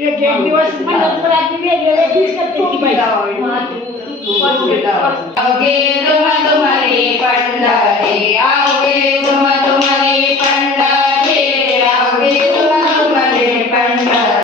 एक एक दिवस पंढरपुरात वेगवेगळीच करते ती बाई. अवघे तुम तुम्हारी पंढरी, अवघे तुम तुम्हारी पंढरी.